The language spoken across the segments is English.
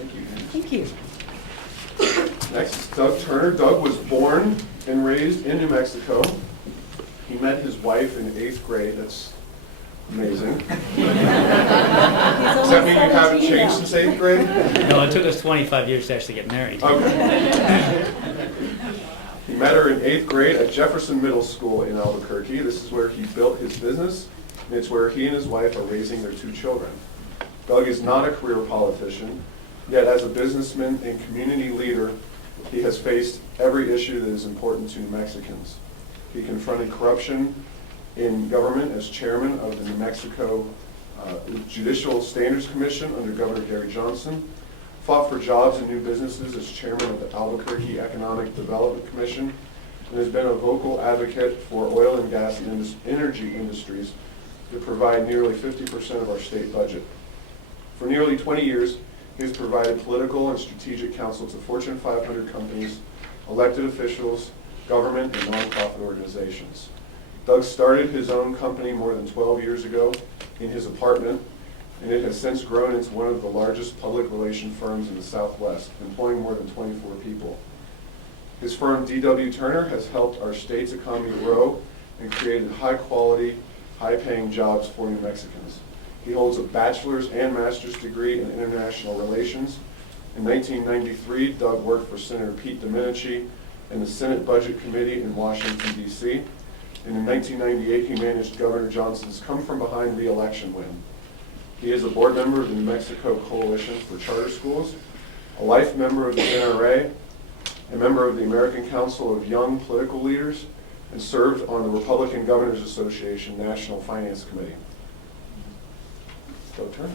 Thank you. Thank you. Next is Doug Turner. Doug was born and raised in New Mexico. He met his wife in 8th grade. That's amazing. Does that mean you haven't changed since 8th grade? No, it took us 25 years to actually get married. Okay. He met her in 8th grade at Jefferson Middle School in Albuquerque. This is where he built his business, and it's where he and his wife are raising their 2 children. Doug is not a career politician, yet as a businessman and community leader, he has faced every issue that is important to New Mexicans. He confronted corruption in government as chairman of the New Mexico Judicial Standards Commission under Governor Gary Johnson, fought for jobs and new businesses as chairman of the Albuquerque Economic Development Commission, and has been a vocal advocate for oil and gas and energy industries that provide nearly 50% of our state budget. For nearly 20 years, he has provided political and strategic counsel to Fortune 500 companies, elected officials, government, and nonprofit organizations. Doug started his own company more than 12 years ago in his apartment, and it has since grown into one of the largest public relation firms in the Southwest, employing more than 24 people. His firm, D.W. Turner, has helped our state's economy grow and created high-quality, high-paying jobs for New Mexicans. He holds a bachelor's and master's degree in international relations. In 1993, Doug worked for Senator Pete Domenici in the Senate Budget Committee in Washington, D.C. And in 1998, he managed Governor Johnson's come-from-behind re-election win. He is a board member of the New Mexico Coalition for Charter Schools, a life member of the NRA, a member of the American Council of Young Political Leaders, and served on the Republican Governors Association National Finance Committee. Doug Turner.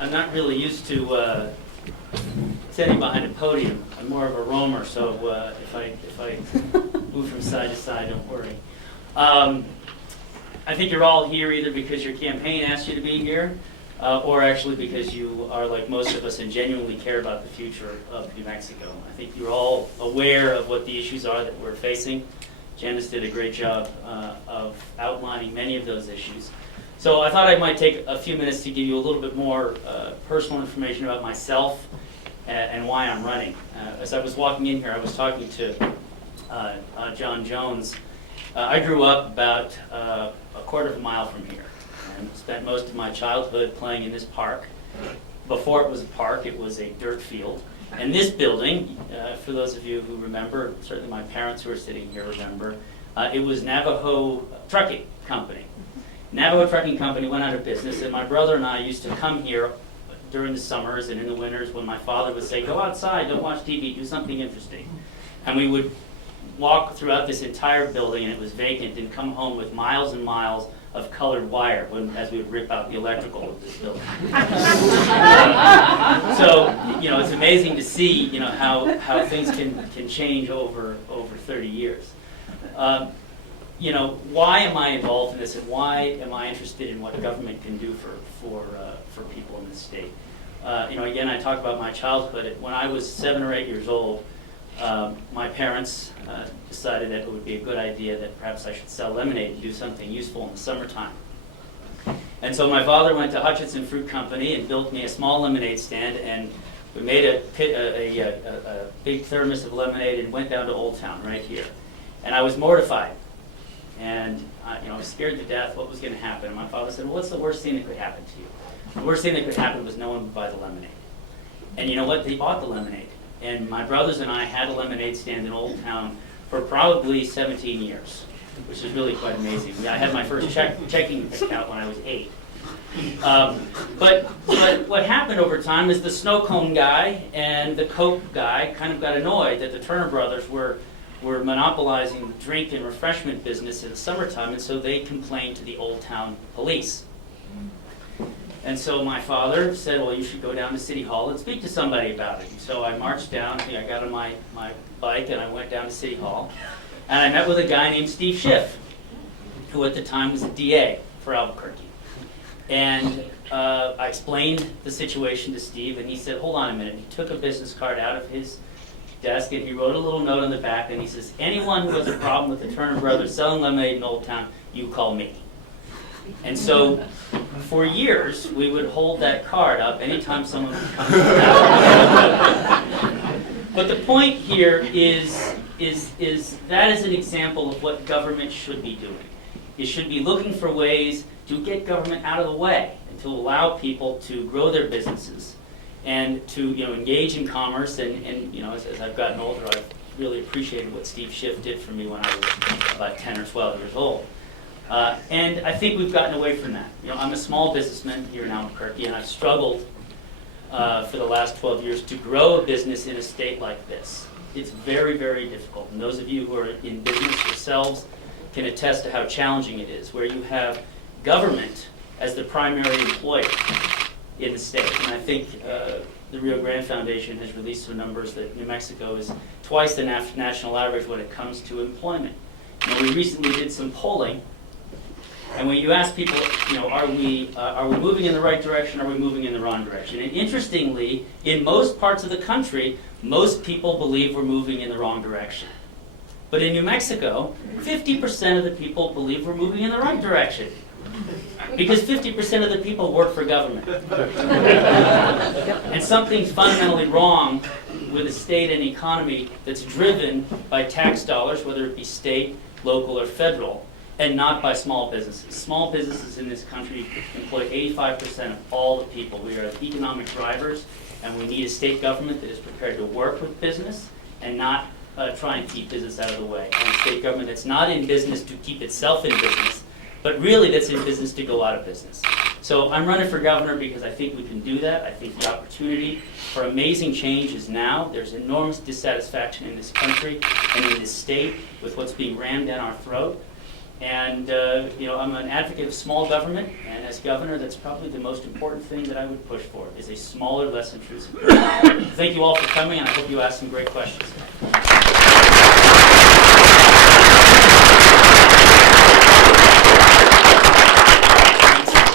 I'm not really used to sitting behind a podium. I'm more of a roamer, so if I move from side to side, don't worry. I think you're all here either because your campaign asked you to be here, or actually because you are like most of us and genuinely care about the future of New Mexico. I think you're all aware of what the issues are that we're facing. Janice did a great job of outlining many of those issues. So I thought I might take a few minutes to give you a little bit more personal information about myself and why I'm running. As I was walking in here, I was talking to John Jones. I grew up about a quarter of a mile from here and spent most of my childhood playing in this park. Before it was a park, it was a dirt field. And this building, for those of you who remember, certainly my parents who are sitting here remember, it was Navajo Trucking Company. Navajo Trucking Company went out of business, and my brother and I used to come here during the summers and in the winters when my father would say, go outside, don't watch TV, do something interesting. And we would walk throughout this entire building, and it was vacant, and come home with miles and miles of colored wire as we would rip out the electrical of this building. So, you know, it's amazing to see, you know, how things can change over 30 years. You know, why am I involved in this, and why am I interested in what government can do for people in this state? You know, again, I talk about my childhood. When I was 7 or 8 years old, my parents decided that it would be a good idea that perhaps I should sell lemonade and do something useful in the summertime. And so my father went to Hutchinson Fruit Company and built me a small lemonade stand, and we made a big thermos of lemonade and went down to Old Town right here. And I was mortified. And you know, I was scared to death what was going to happen. And my father said, well, what's the worst thing that could happen to you? The worst thing that could happen was no one would buy the lemonade. And you know what? They bought the lemonade. And my brothers and I had a lemonade stand in Old Town for probably 17 years, which is really quite amazing. I had my first checking account when I was 8. But what happened over time is the snow cone guy and the Coke guy kind of got annoyed that the Turner brothers were monopolizing the drink and refreshment business in the summertime, and so they complained to the Old Town police. And so my father said, well, you should go down to City Hall and speak to somebody about it. And so I marched down, I got on my bike, and I went down to City Hall. And I met with a guy named Steve Schiff, who at the time was a DA for Albuquerque. And I explained the situation to Steve, and he said, hold on a minute. He took a business card out of his desk, and he wrote a little note on the back, and he says, anyone who has a problem with the Turner Brothers selling lemonade in Old Town, you call me. And so for years, we would hold that card up anytime someone would come to town. But the point here is that is an example of what government should be doing. It should be looking for ways to get government out of the way and to allow people to grow their businesses and to engage in commerce. And as I've gotten older, I've really appreciated what Steve Schiff did for me when I was about 10 or 12 years old. And I think we've gotten away from that. I'm a small businessman here in Albuquerque, and I've struggled for the last 12 years to grow a business in a state like this. It's very, very difficult. And those of you who are in business yourselves can attest to how challenging it is, where you have government as the primary employer in the state. And I think the Rio Grande Foundation has released some numbers that New Mexico is twice the national average when it comes to employment. We recently did some polling, and when you ask people, are we moving in the right direction, are we moving in the wrong direction? And interestingly, in most parts of the country, most people believe we're moving in the wrong direction. But in New Mexico, 50% of the people believe we're moving in the right direction. Because 50% of the people work for government. And something's fundamentally wrong with a state and economy that's driven by tax dollars, whether it be state, local, or federal, and not by small businesses. Small businesses in this country employ 85% of all the people. We are economic drivers, and we need a state government that is prepared to work with business and not try and keep business out of the way. And a state government that's not in business to keep itself in business, but really that's in business to go out of business. So I'm running for governor because I think we can do that. I think the opportunity for amazing change is now. There's enormous dissatisfaction in this country and in this state with what's being rammed down our throat. And I'm an advocate of small government, and as governor, that's probably the most important thing that I would push for, is a smaller, less intrusive government. Thank you all for coming, and I hope you ask some great questions.